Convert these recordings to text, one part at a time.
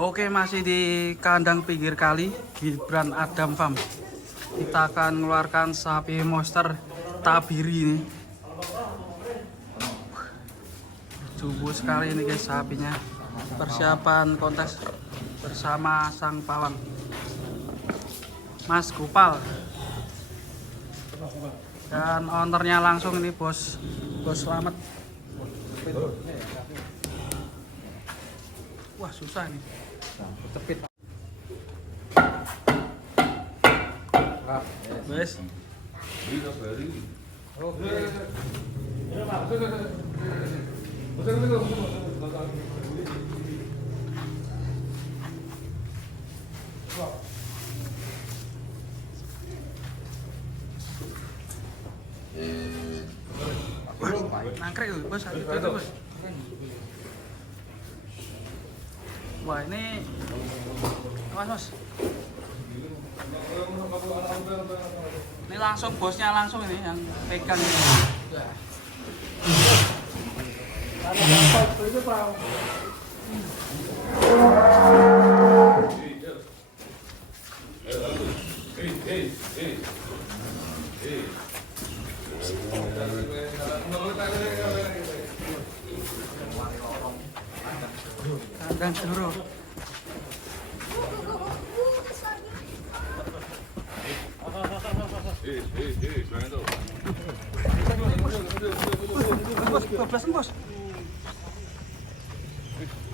Oke, masih di kandang pinggir kali Gibran Adam Farm. Kita akan mengeluarkan sapi monster Tabiri ini. Jumbo sekali ini guys sapinya. Persiapan kontes bersama sang pawang Mas Gopal. Dan ownernya langsung ini bos Slamet. Wah susah nih. Cepit. Wes. Nangkrek bos, bos. Wah ini, mas. Ini langsung bosnya langsung ini yang pegang ini. Kandang dulu. Bos, bos.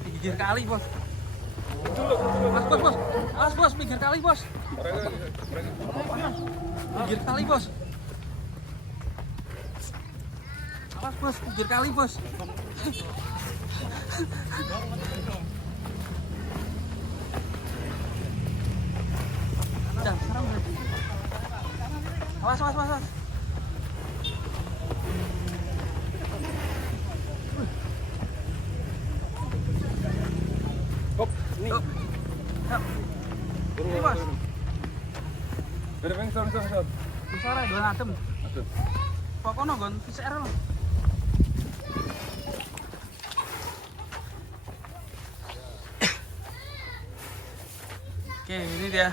Pinggir kali, bos. Bos. Awas, bos, pinggir kali, bos. Pinggir kali, bos. Awas, bos, pinggir kali, bos. Awas. Ini bos. Berapa Bisa ora dua adem. Pokoknya gon PCR loh. Oke, ini dia.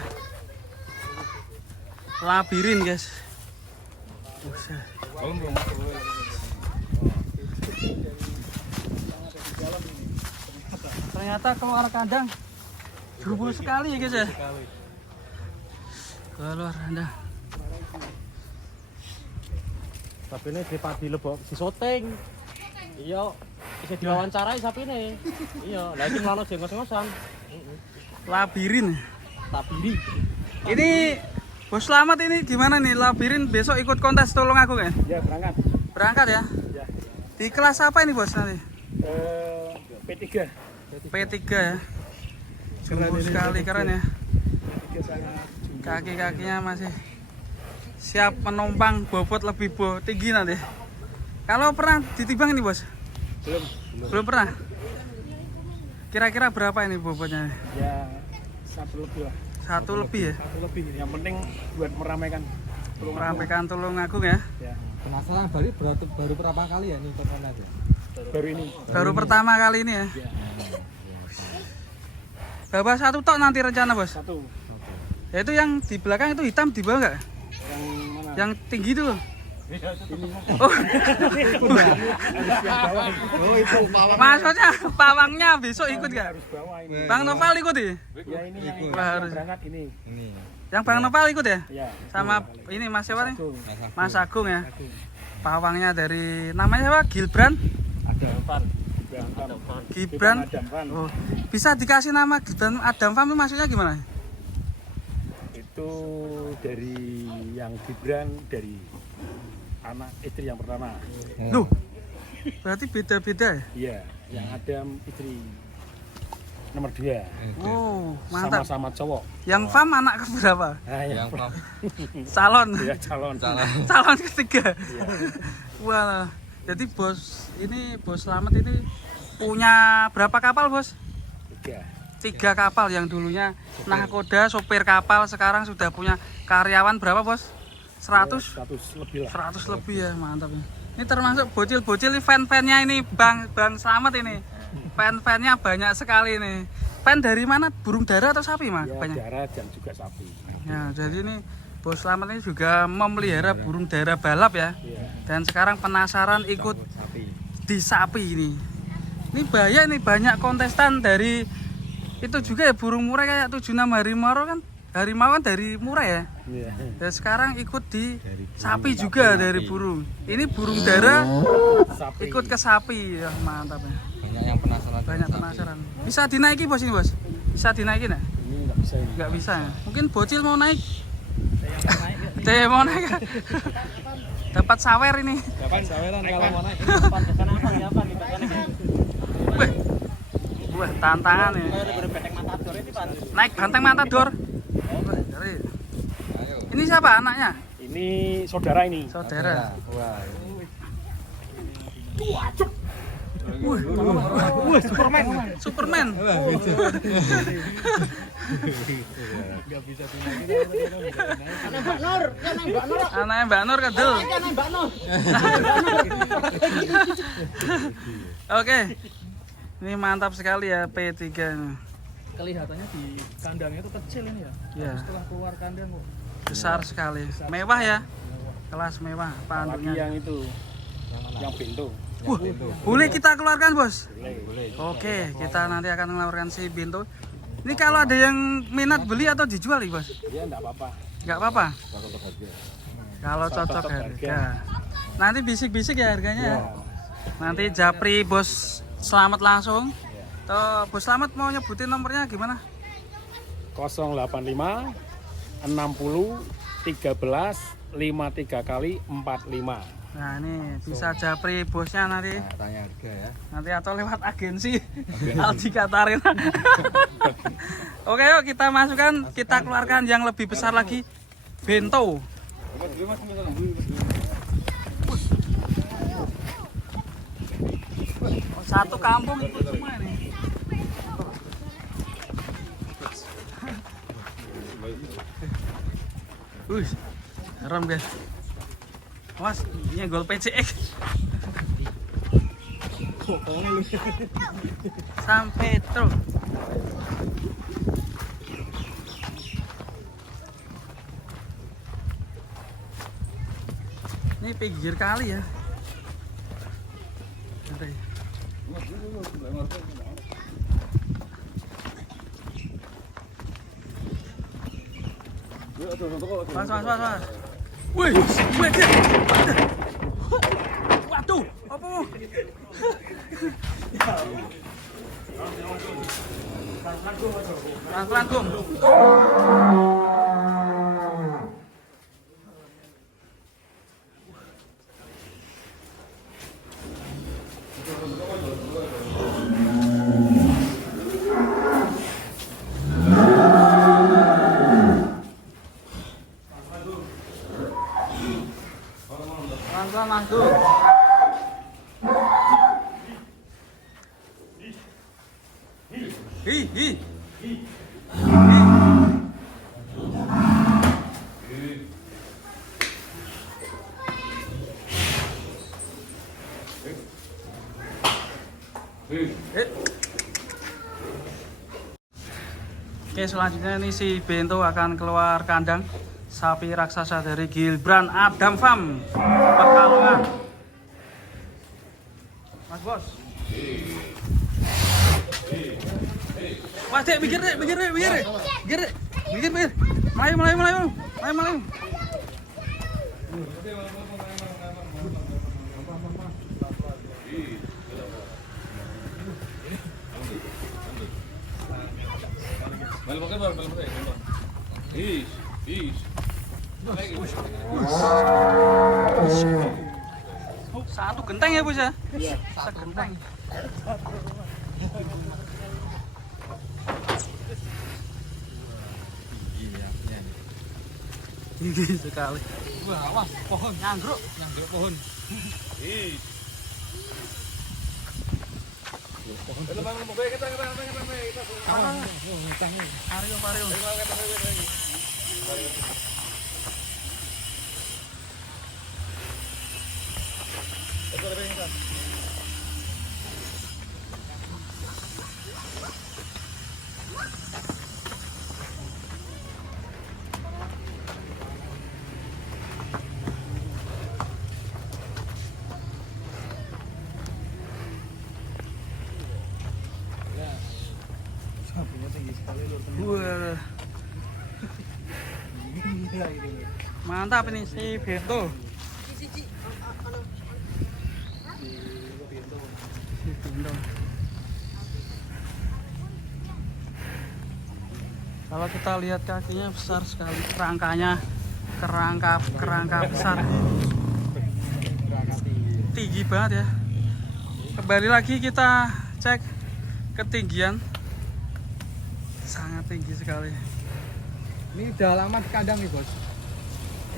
Labirin, guys. Ternyata keluar kandang jumbo sekali ya guys ya. Keluar kandang. Tapi ini di lebok di syuting. Iya, bisa diwawancarai sapi ini. Iya, lagi melalui jenggot-jenggotan. Labirin. Tabiri. Ini Bos Slamet ini gimana nih? Labirin besok ikut kontes tolong aku kan? Ya, berangkat. Berangkat ya? Ya. Di kelas apa ini bos nanti? P3. P3 ya. Jumbo sekali keren ya. Kaki-kakinya masih siap menumpang, bobot lebih tinggi nanti. Kalau pernah ditimbang ini bos? Belum pernah. Kira-kira berapa ini bobotnya? Ya, 1 lebih lah. 1 lebih ya? 1 lebih. Yang penting buat meramaikan Tulungagung ya? Ya. Penasaran baru berapa kali ya nih kontes ya? Baru ini. Baru pertama kali ini ya? Ya. Bawa 1 tok nanti rencana bos? 1. Ya itu yang di belakang itu hitam di bawah nggak? Yang mana? Yang tinggi itu loh. Ini. Oh, Oh itu pawang. maksudnya pawangnya besok ikut nggak? Harus bawa ini. Bang Noval ikut ya? Ya ini yang Ikut. Wah, harus. berangkat ini. Ini Yang Bang Noval ikut ya? Ya. Sama ini Mas siapa nih? Agung. Mas Agung ya? Agung. Pawangnya dari namanya apa? Gibran? Ada Van. Gibran. Adam Van. Oh, bisa dikasih nama Gibran Adam Farm itu maksudnya gimana? Itu dari yang Gibran dari anak istri yang pertama. Loh, berarti beda-beda ya? Iya, yang Adam istri nomor 2. Oh, mantap. Sama-sama cowok. Yang Farm anak keberapa? Nah, yang pam. Calon. ya calon. Calon ketiga. Iya. Wah, jadi bos Slamet ini punya berapa kapal bos? 3. 3 kapal yang dulunya nahkoda, sopir kapal, sekarang sudah punya karyawan berapa bos? 100? 100 lebih lah. 100 lebih ya, mantap ya. Ini termasuk bocil-bocil ini fan-fannya ini Bang Slamet ini. Fan-fannya banyak sekali ini. Pen dari mana? Burung dara atau sapi mas? Ya, Banyak. dara dan juga sapi. Ya, jadi ini Bos Slamet ini juga memelihara burung dara balap ya. Iya. Dan sekarang penasaran ikut Sapi. di sapi ini. Ini bahaya nih, banyak kontestan dari itu juga ya, burung murai kayak 76 harimau kan dari murai ya. Iya. Dan sekarang ikut di sapi juga dari burung. Ini burung dara Sapi. ikut ke sapi ya, mantap ya. Banyak yang penasaran. Banyak penasaran. Bisa dinaiki bos ini bos? Bisa dinaikin ya? Ini nggak bisa ini. Nggak bisa ya? Mungkin bocil mau naik. Saya mau naik. Dapat sawer ini. Kapan saweran kalau mau naik? Wih, wah tantangan ya. Naik banteng matador. Wah, dari- Ayo. Ini siapa anaknya? Ini saudara ini. Saudara. Wah. Wih, Superman. Anaknya Mbak Nur kedel. Oke. Ini mantap sekali ya P3 ini. Kelihatannya di kandangnya itu kecil ini ya. Ya, Setelah keluar kandang kok. besar sekali. Mewah ya. Kelas mewah Lagi panduknya. yang itu. Yang pintu. Boleh kita keluarkan, Bos? Boleh. Oke, kita nanti akan mengeluarkan si pintu. Ini kalau ada yang minat beli atau dijual nih, Bos? Ya enggak apa-apa. Nggak apa-apa. Kalau cocok Cocok harga. Nanti bisik-bisik ya harganya ya. Nanti japri Bos Slamet langsung. Tuh, Bos Slamet mau nyebutin nomornya gimana? 085 60 13 53 kali 45. Nah, ini bisa japri bosnya nanti. Nah, tanya harga ya. Nanti atau lewat agensi Aldi Katarin. Oke, yuk kita masukkan, kita keluarkan yang lebih besar lagi, bento. Satu kampung ikut semua ini. Wih, serem guys. Mas, ini gol PCX. Sampai terus. Ini pinggir kali ya. Nanti. Mas. Wih, wih, dia. Waduh, apa? Pelan-pelan, Gum. Pelan-pelan, Mas Gum. Hi. Oke, selanjutnya ini si Bento akan keluar kandang sapi raksasa dari Gilbran Adam Farm Pekalongan. Mas Bos. Wah, Dek, mikir. Melayu. Satu genteng ya, Bos ya? Iya, satu genteng. Tinggi sekali. Wah, awas, pohon nyanggruk pohon. Sapinya tinggi sekali lur. Wah. Mantap ini si Bento. Si Bento. Kalau kita lihat kakinya besar sekali, kerangkanya kerangka besar. Tinggi banget ya. Kembali lagi kita cek ketinggian. Sangat tinggi sekali. Ini udah lama di kandang nih, Bos.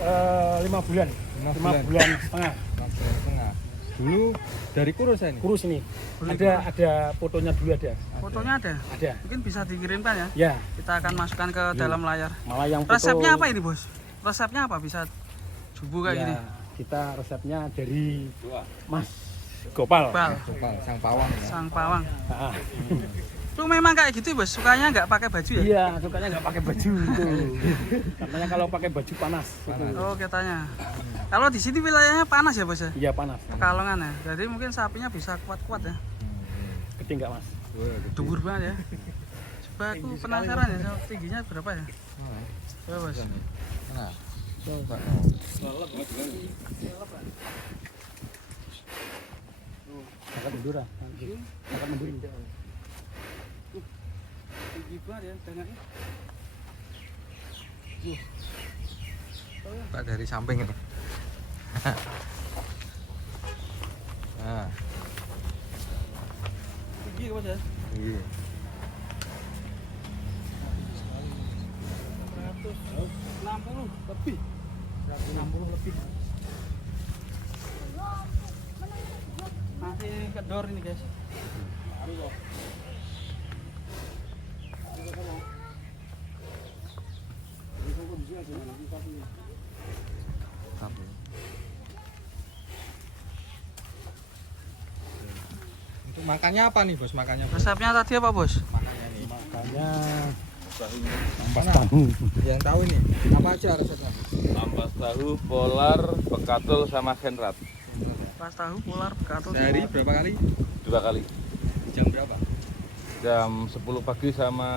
5 bulan. 5 bulan setengah. 5 bulan setengah. Dulu dari kurus ini. Kurus ini. Ada fotonya dulu ada. Fotonya ada? Ada. Mungkin bisa dikirimkan ya. Ya, Kita akan masukkan ke dalam layar. malah yang foto. Resepnya apa ini, Bos? Resepnya apa bisa jubu kayak Ya, gini? kita resepnya dari Mas Gopal. Bal, Gopal, sang pawang ya. sang pawang. Ah, Lu memang kayak gitu, Bos? Sukanya nggak pakai baju ya? iya, sukanya nggak pakai baju itu. Katanya kalau pakai baju panas. Oh, katanya. Kalau di sini wilayahnya panas ya, Bos ya? Iya panas. Pekalongan ya. Jadi mungkin sapinya bisa kuat-kuat ya. Gede nggak Mas? Dhuwur banget ya. Coba aku penasaran ya, tingginya berapa ya? Coba, Bos. Nah, Coba. Agak mundur ah. Agak mundur. Tinggi banget ya tengahnya. Pak dari samping ini. Nah, Tinggi, Bos ya. iya. 160 lebih. 160 lebih. Masih kedor ini, guys. Untuk makannya apa nih, Bos? Makannya, Bos? Resepnya tadi apa, Bos? Makannya nih. Makanya Mana? Yang tahu ini apa aja resepnya? Ampas tahu, polar, bekatul sama henrat. Pas tahu polar bekatul. Sehari berapa kali? 2 kali. Jam berapa? Jam 10 pagi sama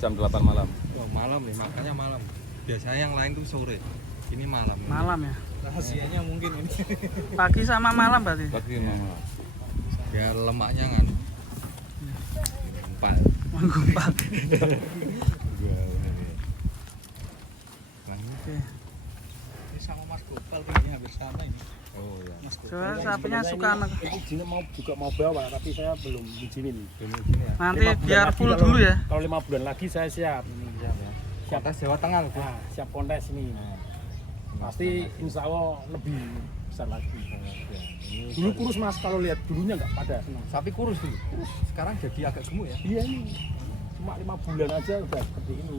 jam 8 malam. Oh, malam nih, makannya malam. Biasanya yang lain tuh sore. Ini malam. Malam ya. Rahasianya mungkin ini. Pagi sama malam berarti. Pagi malam. Biar lemaknya kan. Empal. Menggumpal. Oke. Ini sama Mas Gopal tingginya hampir sama ini. Oh ya. Soalnya sapinya suka izin juga mau bawa, tapi saya belum izinin. Gini ya. nanti 5 bulan biar lagi full kalau- dulu ya. Kalau 5 bulan lagi saya siap. Siap ya. Kontes Jawa Tengah loh, Bos. Nah, siap kontes ini. Pasti insya Allah lebih besar lagi. Dulu kurus Mas, kalau lihat dulunya nggak pada senang. Sapi kurus tuh. Sekarang jadi agak gemuk ya. Iya ini cuma 5 bulan aja udah seperti ini.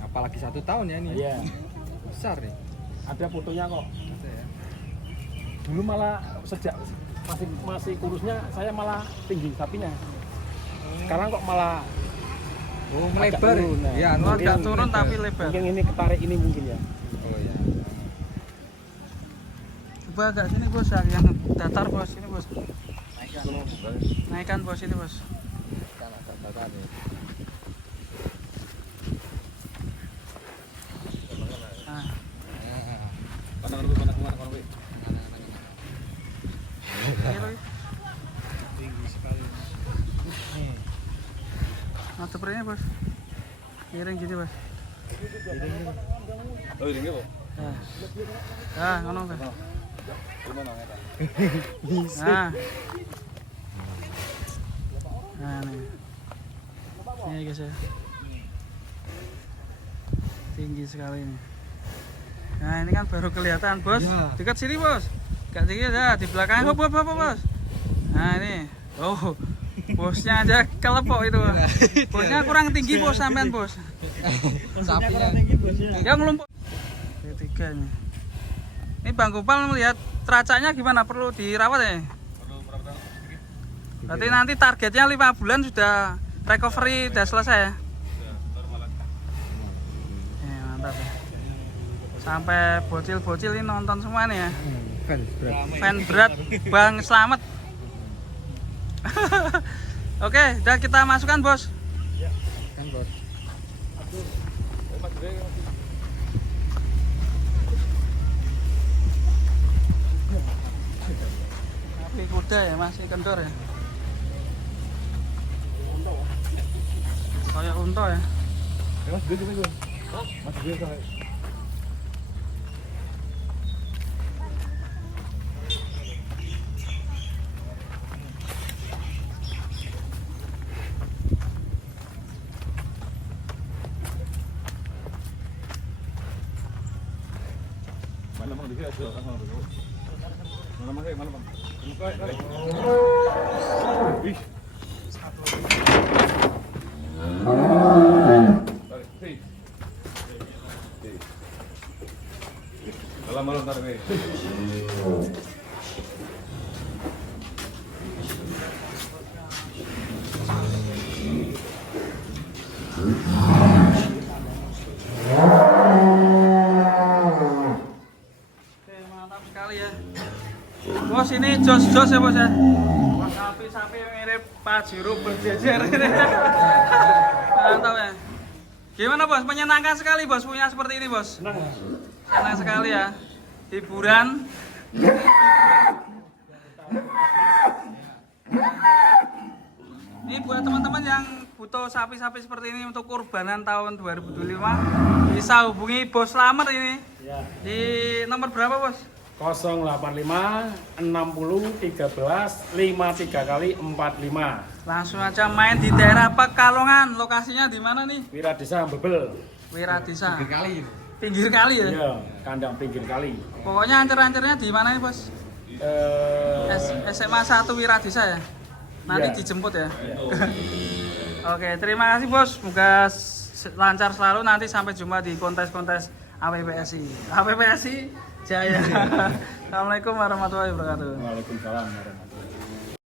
Apalagi 1 tahun ya ini. Iya, Besar nih. ada fotonya kok. Ada ya. Dulu malah sejak masih kurusnya saya malah tinggi sapinya. Sekarang kok malah Oh, agak melebar. turun, nah. Iya, Oh, agak Mungkin- turun tapi lebar. mungkin ini ketarik ini mungkin ya. Oh ya. Coba agak sini, Bos, yang datar, Bos. Ini, Bos. Naikkan, Bos, ini, Bos. Kan agak datar ya. Nah, ini loh. Tinggi sekali. Mantep ini, Bos. Miring gini, Bos. Oh, ini kok. Nah, ngono, Bos. Gimana ya? Nah. Nah, nih. Ini guys ya. Tinggi sekali ini. Nah, ini kan baru kelihatan, Bos. Ya. Dekat sini, Bos. Gak dikit ya, di belakang. Hop, hop, hop, Bos. Nah, ini. Oh. Bosnya aja kelepok itu. Bosnya kurang tinggi, Bos, sampean, Bos. Sapinya Yang ngelumpuk. Ketiga ini. Ini Bang Gopal melihat teracanya gimana? Perlu dirawat ya? Berarti nanti targetnya 5 bulan sudah recovery, udah selesai ya? Mantap ya. Sampai bocil-bocil ini nonton semua nih ya. fans berat. Fan berat Bang Slamet. Oke, udah kita masukkan, Bos. Kan bos. Sapi kuda ya masih kendor ya. Kayak unta ya. Mas Gue juga gue. Mas Gue kayak. Mana bang di sini ada orang dulu. Mana bang? Mana bang? Wih. Dalam malam ntar nih. Oke, mantap sekali ya. Bos ini jos-jos ya bos ya. Sapi-sapi mirip pajero berjejer. Mantap ya. Gimana bos? Menyenangkan sekali bos punya seperti ini bos. Senang sekali ya. Hiburan. Ini buat teman-teman yang butuh sapi-sapi seperti ini untuk kurbanan tahun 2025 bisa hubungi Bos Slamet ini. Ya. Di nomor berapa bos? 085 60 13 53 kali 45. Langsung aja main di daerah Pekalongan. Lokasinya di mana nih? Wiradesa Bebel. Wiradesa. Kali. Pinggir kali ya? Iya, kandang pinggir kali. Pokoknya ancer-ancernya di mana nih bos? SMA 1 Wiradesa ya? Nanti Iya. dijemput ya? Iya. Oke, terima kasih bos. Semoga lancar selalu. Nanti sampai jumpa di kontes-kontes APPSI. APPSI Jaya. Assalamualaikum warahmatullahi wabarakatuh. Waalaikumsalam warahmatullahi wabarakatuh.